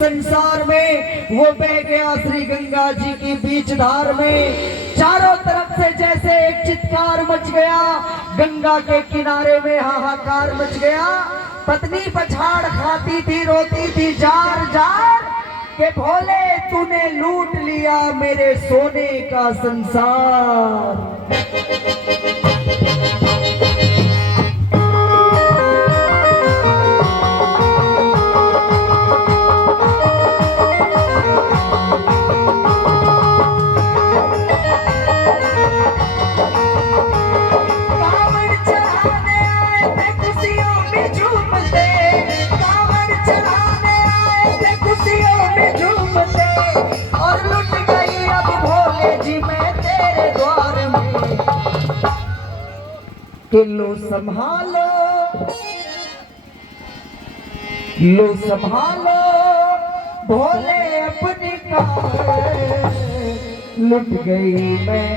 संसार में वो बह गया श्री गंगा जी की बीच धार में। चारों तरफ से जैसे एक चित्कार मच गया, गंगा के किनारे में हाहाकार मच गया। पत्नी पछाड़ खाती थी, रोती थी जार जार के भोले तूने लूट लिया मेरे सोने का संसार। लो संभालो, लो संभालो भोले अपनी कार, लुट गई मैं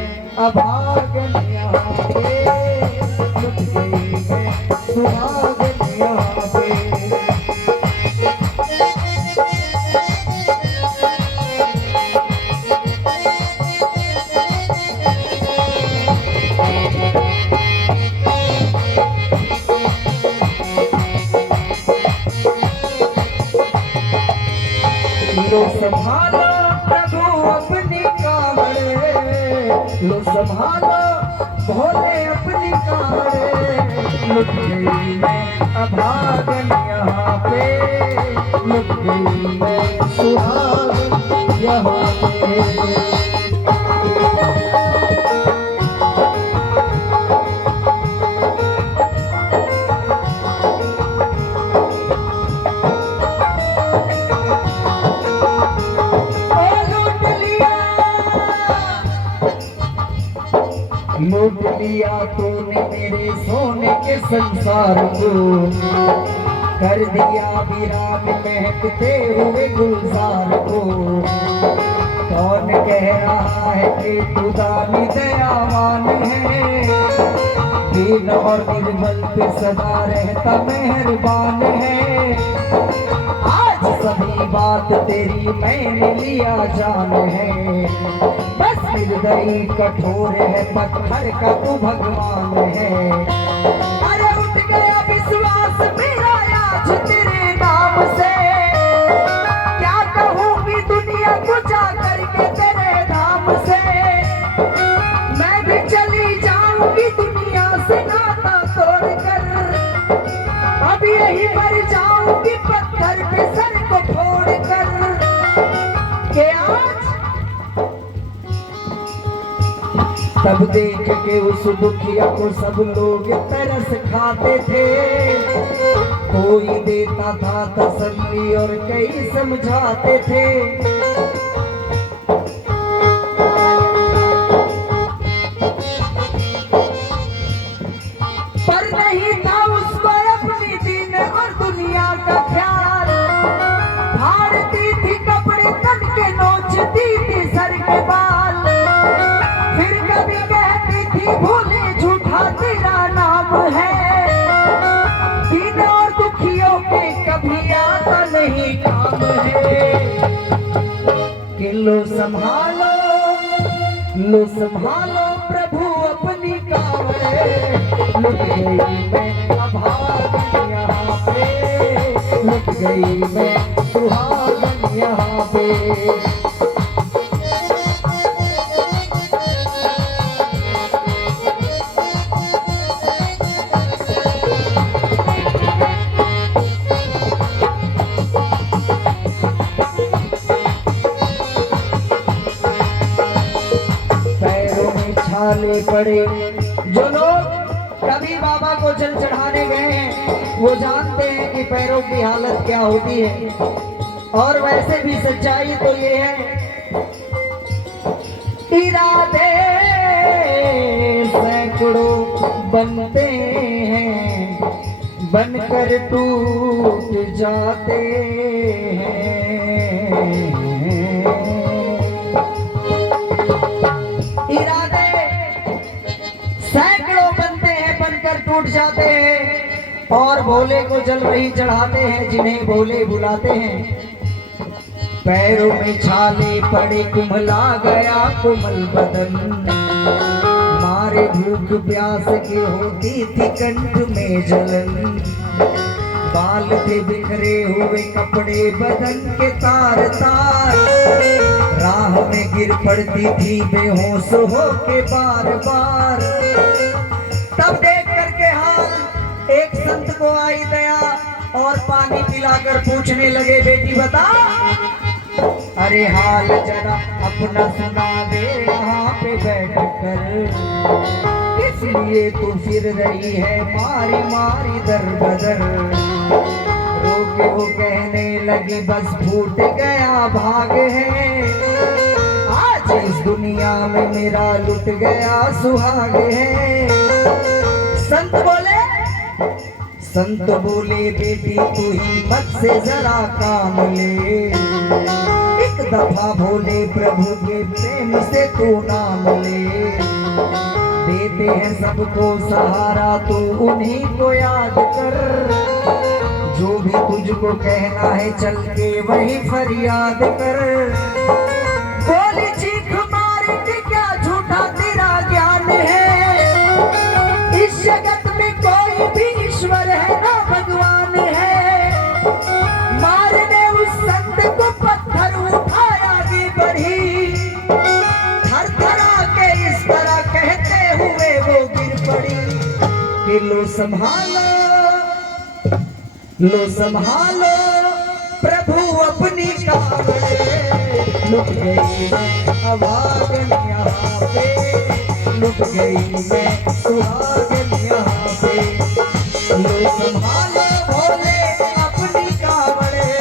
अभागन यहाँ पे, लुट गई मैं सुहागन यहाँ पे। लो संभालो प्रभु अपनी कावड़े, लो संभालो भोले अपनी कावड़े, लुट गई मैं अभागन यहाँ पे, लुट गई मैं सुहागन यहाँ पे। लूट लिया तूने मेरे सोने के संसार को, कर दिया वीरान महकते हुए गुलजार को। कौन कह रहा है कि तू दानी दयावान है, दीन और निर्बल पे सदा रहता मेहरबान है। आज सभी बात तेरी मैंने लिया जान है, बस हृदय कठोर है पत्थर का तू भगवान है। अरे उठ गया विश्वास मेरा आज तेरे नाम से, क्या कहूँगी दुनिया को जा करके तेरे नाम से। मैं भी चली जाऊंगी दुनिया से नाता तोड़कर, अब यही मर जाऊंगी पत्थर पे सर को फोड़कर। के आज तब देख के उस दुखिया को सब लोग तरस खाते थे, कोई देता था तसल्ली और कई समझाते थे। पर नहीं था उसको अपनी दीन और दुनिया का ख्याल, फाड़ती थी कपड़े तन के, नोचती थी सर के बाल। फिर कभी कहती थी भोले झूठा तेरा नाम है, दीन और दुखियों के कभी आता नहीं काम है। कि लो संभालो, लो संभालो प्रभु अपनी कावड़े, लुट गई मैं अभागन यहाँ पे, लुट गई मैं सुहागन यहाँ पे। छाले पड़े, जो लोग कभी बाबा को जल चढ़ाने गए हैं वो जानते हैं कि पैरों की हालत क्या होती है। और वैसे भी सच्चाई तो ये है, इरादे सैकड़ों बनते हैं, बनकर टूट जाते हैं। इरादे सैकड़ों बनते हैं, बनकर टूट जाते हैं, और भोले को जल वही चढ़ाते हैं जिन्हें भोले बुलाते हैं। पैरों में छाले पड़े, कुम्हला गया कोमल बदन। मारे भूख प्यास के होती थी कंठ में जलन। बाल थे बिखरे हुए कपड़े बदन के तार तार। राह में गिर पड़ती थी बेहोश हो के बार बार। तब देख करके हाल एक संत को आई दया और पानी पिलाकर पूछने लगे, बेटी बता अरे हाल जरा अपना सुना दे यहाँ पे बैठ कर। इसलिए तू फिर रही है मारी मारी दर बदर। रोके वो कहने लगी बस फूट गया भाग है। आज इस दुनिया में मेरा लुट गया सुहाग है। संत बोले बेटी तू हिम्मत से जरा काम ले। एक दफा भोले प्रभु के प्रेम से तू नाम ले। देते हैं सबको सहारा तू उन्हीं को याद कर। जो भी तुझको कहना है चल के वही फरियाद कर। बोली चीख मार के क्या झूठा तेरा ज्ञान है। इस जगत में कोई भी ईश्वर है ना भगवान है। मारने उस संत को पत्थर उठाया भी बढ़ी। थर थरा के इस तरह कहते हुए वो गिर पड़ी कि लो संभालो प्रभु अपनी कावड़े। लुट गई मैं अभागन यहाँ पे। लुट गई मैं सुहागन यहाँ पे। लो संभालो भोले अपनी कावड़े।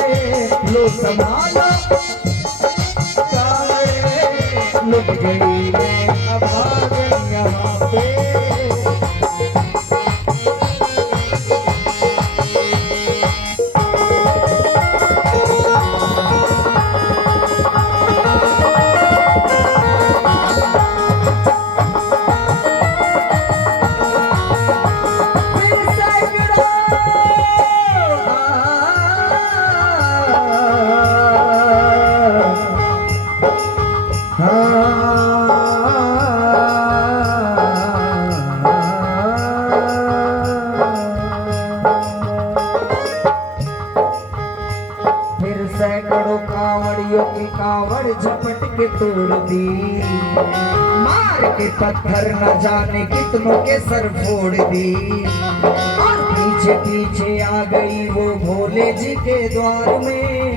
लो संभालो कावड़े। लुट गई मैं अभागन यहाँ पे। सैकड़ों कांवड़ियों की कांवड़ झपट के तोड़ दी। मार के पत्थर न जाने कितनों के सर फोड़ दी। और पीछे पीछे आ गई वो भोले जी के द्वार में।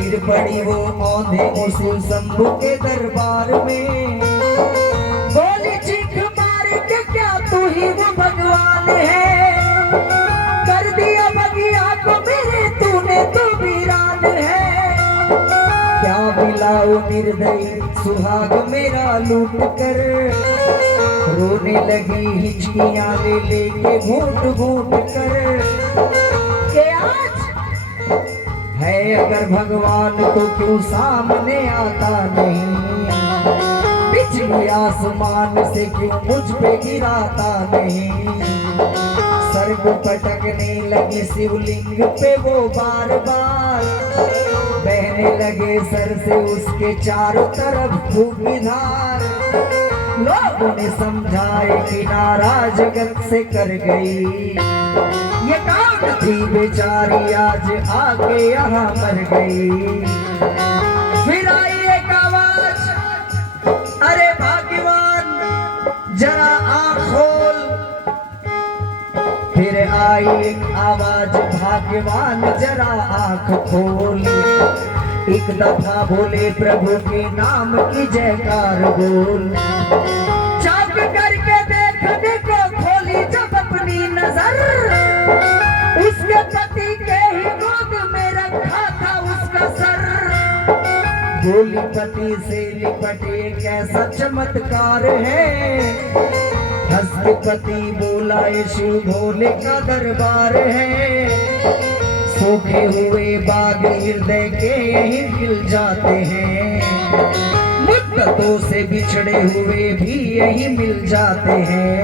गिर पड़ी वो औंधे उस शंभू के दरबार में। बोली चीख मार के क्या तू ही वो भगवान है। कर दिया बगिया को मेरे तूने तो वीरान है। क्या मिलाओ निर्दयी सुहाग मेरा लूट कर। रोने लगी हिचकियां ले लेके घूट घूट कर। के आज है अगर भगवान तो क्यों सामने आता नहीं। बिजली आसमान से क्यों मुझ पे गिराता नहीं। सर को पटकने लगे शिवलिंग पे वो बार बार। बहने लगे सर से उसके चारों तरफ खूब धार। लोगों ने समझाए किनारा जगत से कर गई। ये कौन थी बेचारी आज आके यहाँ मर गई। फिर आई एक आवाज, अरे भाग्यवान जरा आँख खोल। फिर आई एक आवाज, भाग्यवान जरा आँख खोल। एक दफा बोले प्रभु के नाम की जयकार बोल। चाक करके देखने को खोली जब अपनी नजर। उसके पति के ही गोद में रखा था उसका सर। बोली पति से लिपटे कैसा चमत्कार है। हंस के पति बोला ये शिव भोले का दरबार है। सूखे हुए बाग हृदय के यही खिल जाते हैं। मुद्दतों से बिछड़े हुए भी यही मिल जाते हैं।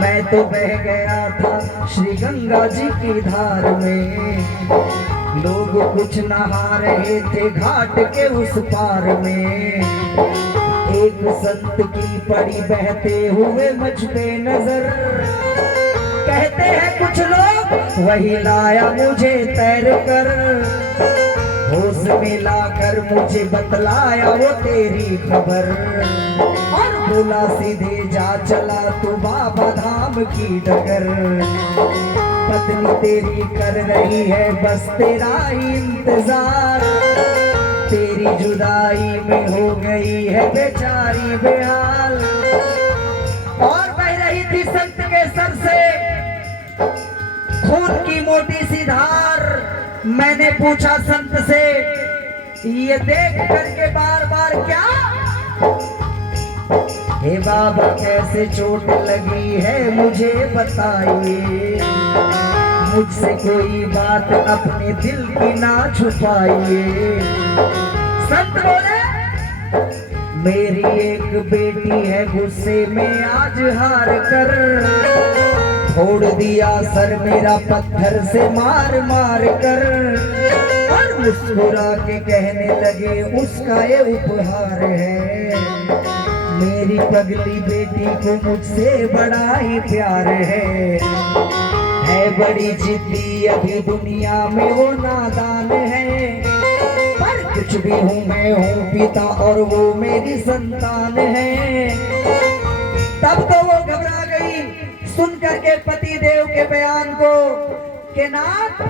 मैं तो बह गया था श्री गंगा जी की धार में। लोग कुछ नहा रहे थे घाट के उस पार में, एक संत की पड़ी बहते हुए मुझ पे नजर। कहते हैं कुछ लोग वही लाया मुझे तैर कर, होश में लाकर मुझे बतलाया वो तेरी खबर, और बोला सीधे जा चला तू बाबा धाम की डगर। पत्नी तेरी कर रही है बस तेरा ही इंतजार, तेरी जुदाई में हो गई है बेचारी बेहाल। और बह रही थी संत के सर से खून की मोटी सी धार। मैंने पूछा संत से ये देख करके बार बार क्या, हे बाबा कैसे चोट लगी है मुझे बताइए, मुझसे कोई बात अपने दिल की ना छुपाइए। संत बोले मेरी एक बेटी है गुस्से में आज हार कर, फोड़ दिया सर मेरा पत्थर से मार मार कर, और मुस्कुरा के कहने लगे उसका ये उपहार है, मेरी पगली बेटी को मुझसे बड़ा ही प्यार है बड़ी जिद्दी अभी दुनिया में वो नादान है, पर कुछ भी हूँ मैं हूँ पिता और वो मेरी संतान है। तब तो वो घबरा गई सुन करके पति देव के बयान को कि नाथ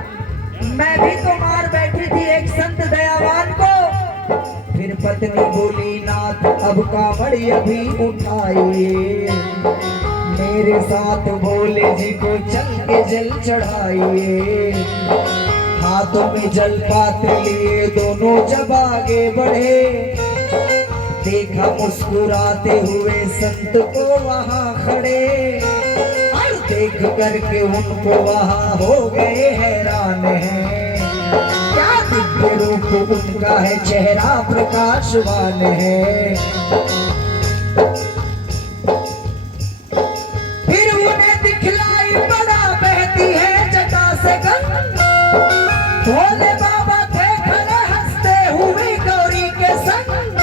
मैं भी तो मार बैठी थी एक संत दयावान को। फिर पत्नी बोली नाथ अब कांवड़ अभी उठाइए, मेरे साथ भोले जी को चल के जल चढ़ाइए। हाथों में जल पात्र लिए दोनों जब आगे बढ़े, देखा मुस्कुराते हुए संत को वहां खड़े, और देख करके उनको वहां हो गए हैरान हैं। क्या दिव्य रूप उनका है, चेहरा प्रकाशवान है। फिर उन्हें दिखलाई बड़ा बहती है जटा से गंगा, भोले बाबा थे खड़े हंसते हुए गौरी के संग।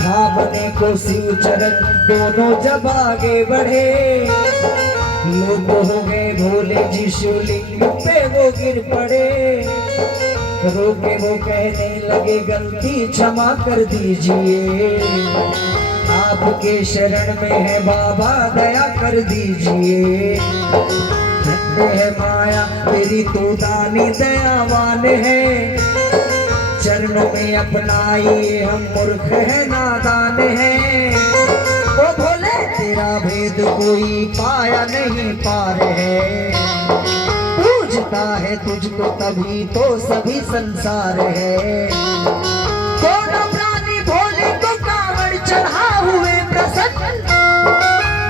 थामने को शिव चरण दोनों जब आगे बढ़े, लोग हो गए भोले जी शिवलिंग पे वो गिर पड़े। रोके वो कहने लगे गलती क्षमा कर दीजिए, आपके शरण में है बाबा दया कर दीजिए। है माया तेरी तो दानी दयावान है, चरणों में अपनाइए हम मूर्ख है नादान है। ओ भोले तेरा भेद कोई पाया नहीं पार है, पूजता है तुझको तभी तो सभी संसार है। दोनों प्राणी भोले को कांवड़ चढ़ा हुए प्रसन्न,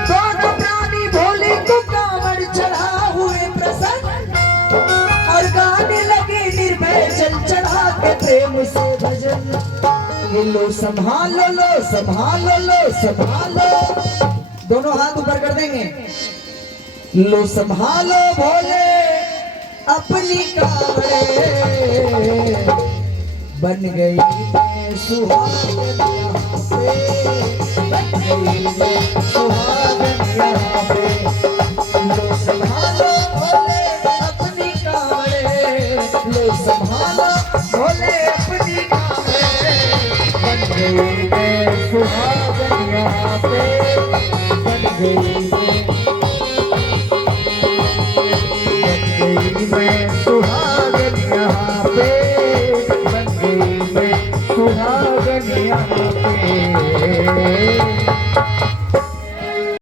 दोनों प्राणी भोले को कांवड़ चढ़ा हुए प्रसन्न, और गाने लगे निर्भय जल चढ़ा के प्रेम से भजन। ये लो संभालो लो संभालो लो संभालो, दोनों हाथ ऊपर कर देंगे। लो संभालो भोले अपनी कांवड़े, बन गई मैं सुहागन यहाँ पे, बन गई मैं सुहागन यहाँ पे। लो संभालो भोले अपनी कांवड़े, लो संभालो भोले अपनी कांवड़े, बन गई मैं सुहागन यहाँ पे, बन गई मैं